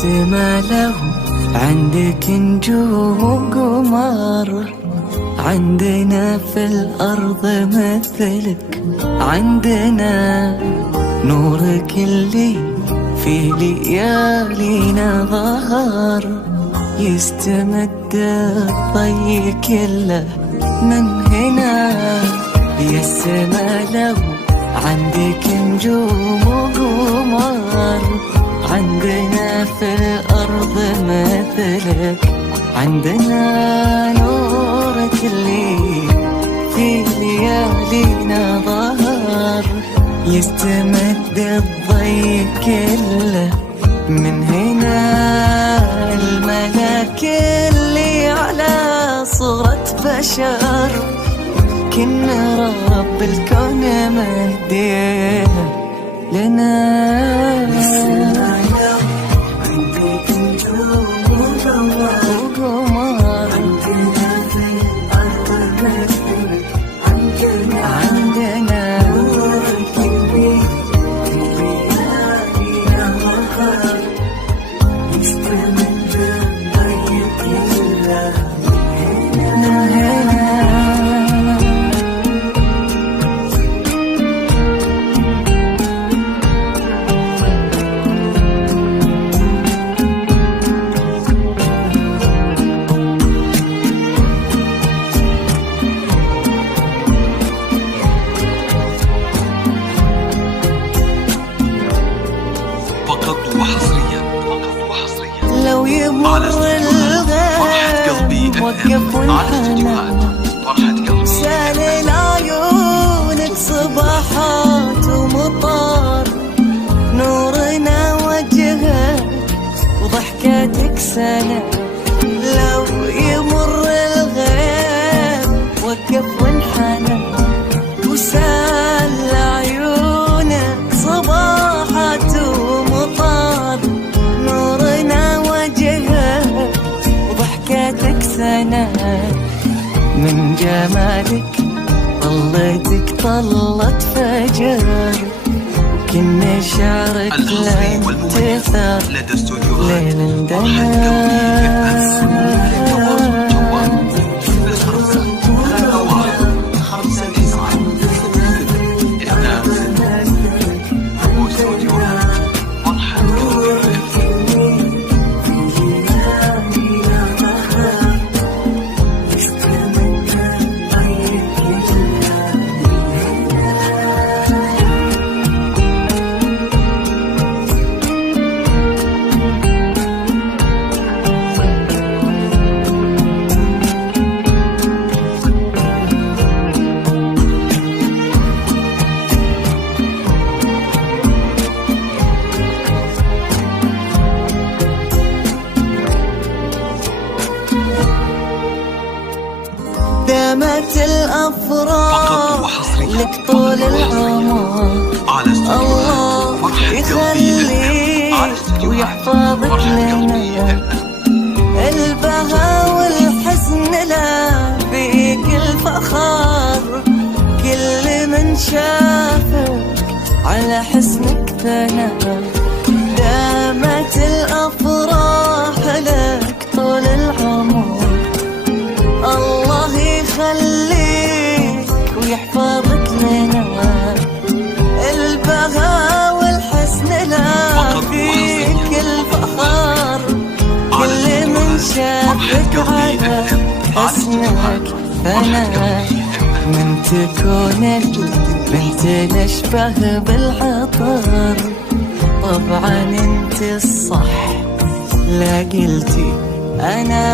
السما لو عندك نجوم وقمر، عندنا في الأرض مثلك، عندنا نورك اللي في ليالينا ظهر، يستمد الضي كله من هنا. يا السما لو عندك نجوم وقمر، عندنا في الأرض مثلك، عندنا نورك اللي في ليالينا ظهر، يستمد الضي كله من هنا. الملاك اللي على صورة بشر، كنا رب الكون مهديها لنا. عندك نجوم وقمر، عندنا في الأرض مثلك، عندنا نورك اللي في ليالينا ظهر، يستمد الضي كله من هنا. لو يمر الغيم وقف ونحنى، سال عيونك صباحات ومطار، نورنا وجهك وضحكاتك سنة. لو يمر الغيم وقف ونحنى، وسال عيونك صباحات ومطار، نورنا وجهك وضحكاتك سنة. من جمالك طلتك طلت فجر، وكنا شعرك لا تثار ليل اندهى. دامت الأفراح لك طول العمر، الله يخليك ويحفظك لنا. البهاء والحزن لا فيك الفخار، كل من شافك على حسنك ثنى. دامت الأفراح لك طول العمر، الله يخليك ويحفظك لنا. البهاء والحسن لا فيك الفخار، كل من شافك على حسنك ثنى. من تكون البنت نشبه بالعطر، طبعا انت الصح لا قلتي أنا.